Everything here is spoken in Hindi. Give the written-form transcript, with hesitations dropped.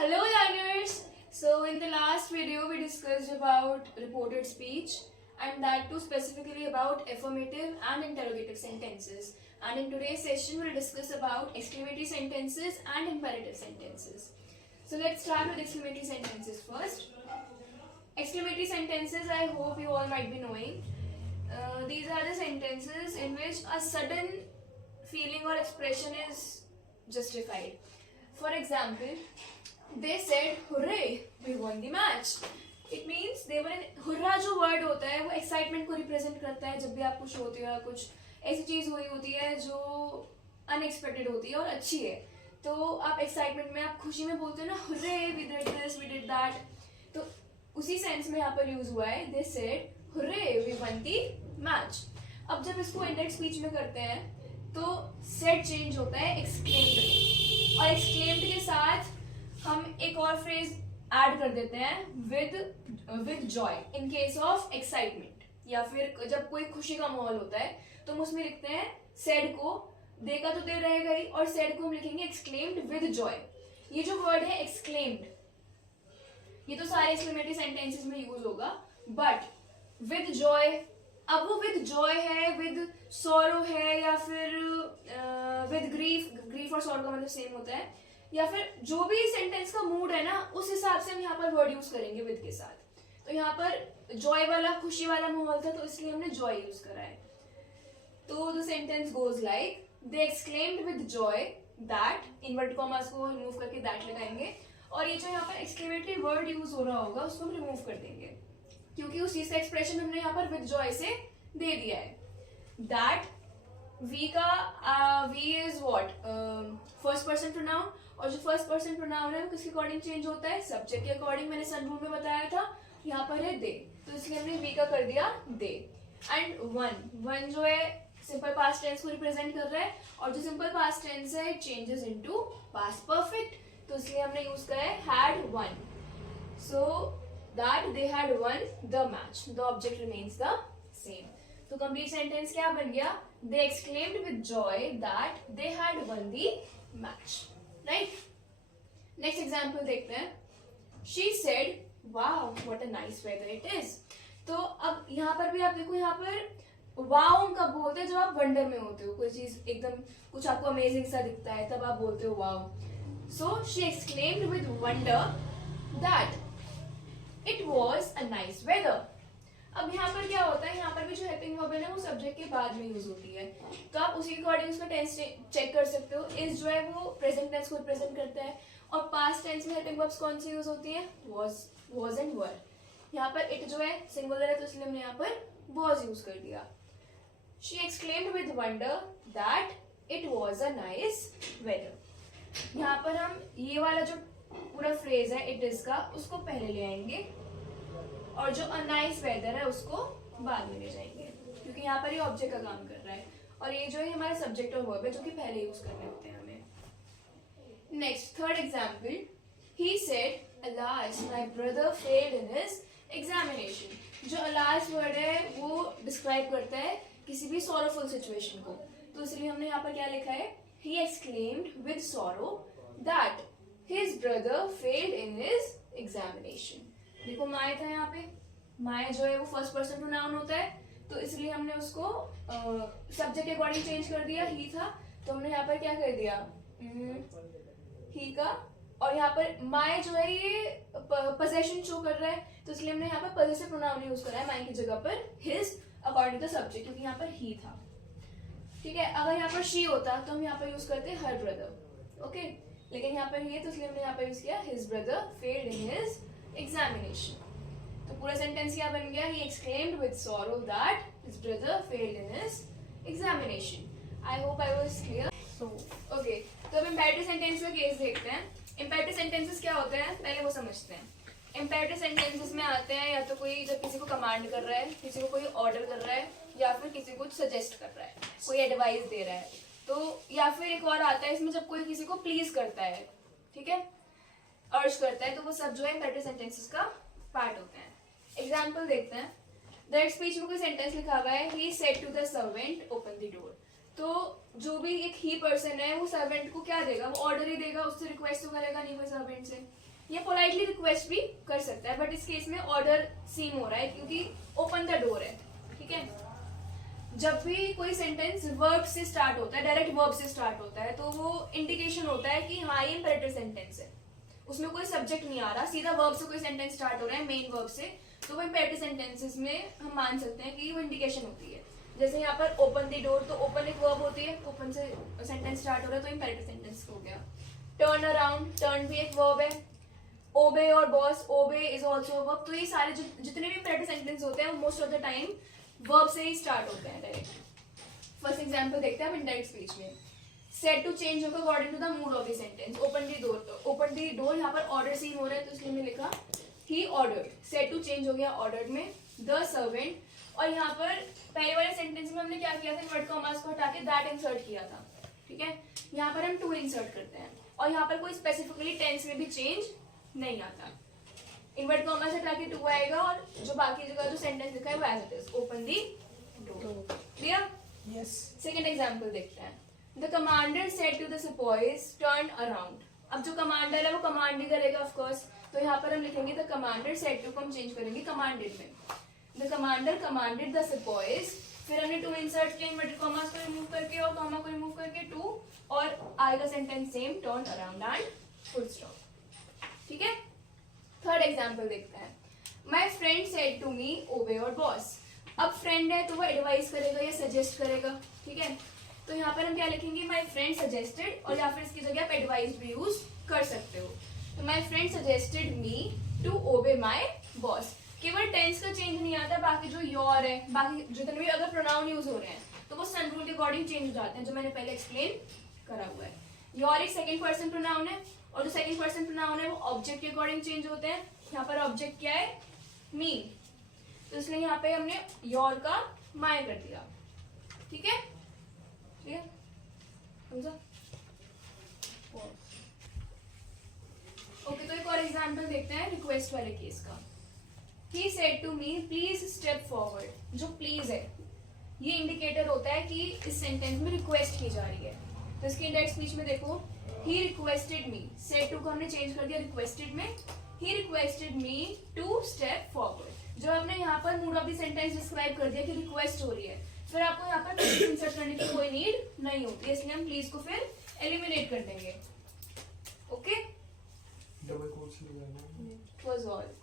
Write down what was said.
Hello learners! So in the last video we discussed about reported speech and that too specifically about affirmative and interrogative sentences. And in today's session we'll discuss about exclamatory sentences and imperative sentences. So let's start with exclamatory sentences first. Exclamatory sentences, I hope you all might be knowing. These are the sentences in which a sudden feeling or expression is justified. For example, they said, "Hooray, we won the match." It means they were in hurrah जो word होता है वो excitement को represent करता है जब भी आप कुछ होते हो या कुछ ऐसी चीज हुई होती है जो unexpected होती है और अच्छी है तो आप excitement में आप खुशी में बोलते हो ना hooray we did this we did that तो उसी सेंस में यहाँ पर यूज हुआ है they said hooray we won the match. अब जब इसको indirect speech में करते हैं तो said change होता है exclaimed में और exclaimed के साथ हम एक और फ्रेज ऐड कर देते हैं with joy in case of excitement या फिर जब कोई खुशी का माहौल होता है तो हम उसमें लिखते हैं सेड को देगा तो दे रहेगा ही और सेड को हम लिखेंगे एक्सक्लेम्ड विद जॉय. ये जो वर्ड है एक्सक्लेम्ड ये तो सारे एक्सक्लेमेटरी सेंटेंसेस में यूज होगा बट विद जॉय अब वो विद जॉय है विद सॉरो है या फिर विद ग्रीफ और सॉरो का मतलब सेम होता है या फिर जो भी सेंटेंस का मूड है ना उस हिसाब से हम यहाँ पर वर्ड यूज करेंगे विद के साथ. तो यहाँ पर जॉय वाला खुशी वाला माहौल था तो इसलिए हमने जॉय यूज करा है. तो the sentence goes like they exclaimed with joy that inverted commas को रिमूव करके दैट लगाएंगे और ये जो यहाँ पर एक्सक्लेमेटरी वर्ड यूज हो रहा होगा उसको हम रिमूव कर देंगे क्योंकि उस चीज का एक्सप्रेशन हमने यहाँ पर विद जॉय से दे दिया है. दैट वी का we is what first person pronoun और जो फर्स्ट पर्सन प्रोनाउन है वो किसके अकॉर्डिंग चेंज होता है सब्जेक्ट के अकॉर्डिंग. मैंने सन रूल में बताया था यहाँ पर है दे तो इसलिए हमने वी का कर दिया दे. एंड वन जो है सिंपल पास्ट टेंस को रिप्रेजेंट कर रहा है और जो सिंपल पास्ट टेंस है it changes into past perfect तो इसलिए हमने यूज करा है had won. So that they had won the match the object remains the same. तो कंप्लीट सेंटेंस क्या बन गया they exclaimed with joy that they had won the match. Right. Next example देखते हैं. She said wow what a nice whether it is. तो अब यहाँ पर भी आप देखो यहाँ पर वाओ कब बोलते हैं जब आप वंडर में होते हो कोई चीज एकदम कुछ आपको अमेजिंग सा दिखता है तब आप बोलते हो wow. So she exclaimed with wonder that it was a nice weather. अब यहाँ पर क्या होता है यहाँ पर भी जो हेल्पिंग वर्ब है ना वो सब्जेक्ट के बाद में यूज होती है तो आप उसी के अकॉर्डिंग उसका टेंस चेक कर सकते हो. इस जो है वो प्रेजेंट टेंस को रिप्रेजेंट करता है और पास्ट टेंस में हेल्पिंग वर्ब्स कौन सी यूज होती है was एंड वर. यहाँ पर इट जो है सिंगुलर है तो इसलिए हमने यहाँ पर was यूज कर दिया. She exclaimed with wonder that it was a nice weather. यहाँ पर हम ये वाला जो पूरा फ्रेज है इट इज का उसको पहले ले आएंगे और जो अनाइस वेदर है उसको बाद में ले जाएंगे क्योंकि यहाँ पर ये ऑब्जेक्ट का काम कर रहा है और ये जो है हमारा सब्जेक्ट और वर्ब है जो कि पहले यूज करने होते हैं हमें. Next third example. He said alas my brother failed in his examination. जो अलास वर्ड है वो डिस्क्राइब करता है किसी भी सॉरोफुल सिचुएशन को तो इसलिए हमने यहाँ पर क्या लिखा है he exclaimed with sorrow that his brother failed in his examination. देखो माय था यहाँ पे माय जो है वो फर्स्ट पर्सन प्रोनाउन होता है तो इसलिए हमने उसको सब्जेक्ट के अकॉर्डिंग चेंज कर दिया. ही था तो हमने यहाँ पर क्या कर दिया ही का और यहाँ पर माय जो है ये पोजेशन शो कर रहा है तो इसलिए हमने यहाँ पर पोजेसिव प्रोनाउन यूज करा है माय की जगह पर हिज अकॉर्डिंग टू सब्जेक्ट क्योंकि यहाँ पर ही था. ठीक है. अगर यहाँ पर शी होता तो हम यहाँ पर यूज करते हर ब्रदर. ओके लेकिन यहाँ पर ही है तो इसलिए हमने यहाँ पर यूज किया his brother failed in his examination. तो पूरा सेंटेंस क्या बन गया he exclaimed with sorrow that his brother failed in his examination. I hope I was clear. So okay तो अब इम्पेरेटिव सेंटेंस का केस देखते हैं. इम्पेरेटिव सेंटेंसेस क्या होते हैं पहले वो समझते हैं. इम्पेरेटिव सेंटेंसेस में आते हैं या तो कोई जब किसी को कमांड कर रहा है किसी को कोई ऑर्डर कर रहा है या फिर किसी को सजेस्ट कर रहा है कोई एडवाइस दे रहा है तो या फिर एक और आता है इसमें जब कोई किसी को प्लीज करता है ठीक है अर्ज करता है तो वो सब जो है इम्पेरेटिव सेंटेंसेस का पार्ट होते हैं. एग्जाम्पल देखते हैं. दैट स्पीच में कोई सेंटेंस लिखा हुआ है he said to the servant open the door. तो जो भी एक ही पर्सन है वो सर्वेंट को क्या देगा वो ऑर्डर ही देगा उससे रिक्वेस्ट तो करेगा नहीं कोई सर्वेंट से. या पोलाइटली रिक्वेस्ट भी कर सकता है, बट इस केस में ऑर्डर सीम हो रहा है क्योंकि ओपन द डोर है, ठीक है। जब भी कोई सेंटेंस वर्ब से स्टार्ट होता है, डायरेक्ट वर्ब से स्टार्ट होता है, तो वो इंडिकेशन होता है कि हाँ ये इंपेरेटिव सेंटेंस है, उसमें कोई सब्जेक्ट नहीं आ रहा, सीधा वर्ब से कोई सेंटेंस स्टार्ट हो रहा है, मेन वर्ब से, तो वो इंपेरेटिव सेंटेंसेस में हम मान सकते हैं कि वो इंडिकेशन होती है। जैसे यहाँ पर ओपन द डोर, तो ओपन एक वर्ब होती है, ओपन से सेंटेंस स्टार्ट हो रहा है तो इंपेरेटिव सेंटेंस हो गया। टर्न अराउंड, टर्न भी एक वर्ब है। ओबे और बॉस, ओबे इज आल्सो अ वर्ब। तो ये सारे जितने भी इंपेरेटिव सेंटेंस होते हैं वो most of the time verb से ही स्टार्ट होते हैं डायरेक्ट। फर्स्ट एग्जांपल देखते हैं हम इनडायरेक्ट स्पीच में। सेड टू चेंज होगा according to the mood of the sentence. Open the door, open the door यहाँ पर ऑर्डर सीन हो रहा है तो इसलिए मैं लिखा he ordered. Said to change हो गया ऑर्डर्ड में। द सर्वेंट, और यहाँ पर पहले वाले सेंटेंस में हमने क्या किया था, इन्वर्ट कॉमास को हटा के दैट इंसर्ट किया था, ठीक है। यहाँ पर हम टू इंसर्ट करते हैं और यहाँ पर कोई स्पेसिफिकली टेंस में भी चेंज नहीं आता। इन्वर्ट कॉमास हटा के टू आएगा और जो बाकी जगह जो सेंटेंस लिखा है वो as it is, open the door. Clear? Yes. Second example देखते हैं। The commander said to the sipahis turn around. अब जो कमांडर है वो कमांड ही करेगा ऑफ कोर्स, तो यहाँ पर हम लिखेंगे द कमांडर सेड टू को हम चेंज करेंगे कमांडेड में। The commander commanded the sipahis, फिर हमने टू इंसर्ट किया इन्वर्टेड कॉमास को रिमूव करके और कॉमा को रिमूव करके टू, और आएगा sentence same, turn around and full stop, ठीक है। थर्ड एग्जांपल देखते हैं। My friend said to me obey your boss. अब फ्रेंड है तो वो एडवाइस करेगा या सजेस्ट करेगा, ठीक है। तो यहाँ पर हम क्या लिखेंगे, माय फ्रेंड सजेस्टेड, और या फिर इसकी जगह आप एडवाइस भी यूज कर सकते हो। तो my friend suggested me to obey my boss. केवल टेंस का चेंज नहीं आता, बाकी जो योर है, बाकी जितने भी अगर प्रोनाउन यूज हो रहे हैं तो वो सन रूल के अकॉर्डिंग चेंज हो जाते हैं, जो मैंने पहले एक्सप्लेन करा हुआ है। योर एक सेकंड पर्सन प्रोनाउन है और जो सेकंड पर्सन प्रोनाउन है वो ऑब्जेक्ट के अकॉर्डिंग चेंज होते हैं। यहाँ पर ऑब्जेक्ट क्या है, मी, तो इसलिए यहाँ पे हमने योर का माय कर दिया, ठीक है। क्लियर? समझा? ओके, तो एक और एग्जांपल देखते हैं रिक्वेस्ट वाले केस का। He said to me, please step forward. जो please है ये इंडिकेटर होता है कि इस सेंटेंस में रिक्वेस्ट की जा रही है। तो इसके इंडायरेक्ट स्पीच में देखो, he requested me, said to को हमने चेंज कर दिया रिक्वेस्टेड में, he requested me to step forward। जब आपने यहाँ पर mood of the sentence describe कर दिया कि रिक्वेस्ट हो रही है, फिर आपको यहाँ पर प्लीज इंसर्ट करने की कोई नीड नहीं होती, इसलिए हम प्लीज को फिर एलिमिनेट कर देंगे। ओके, डबल कोट्स लगाना। Was all.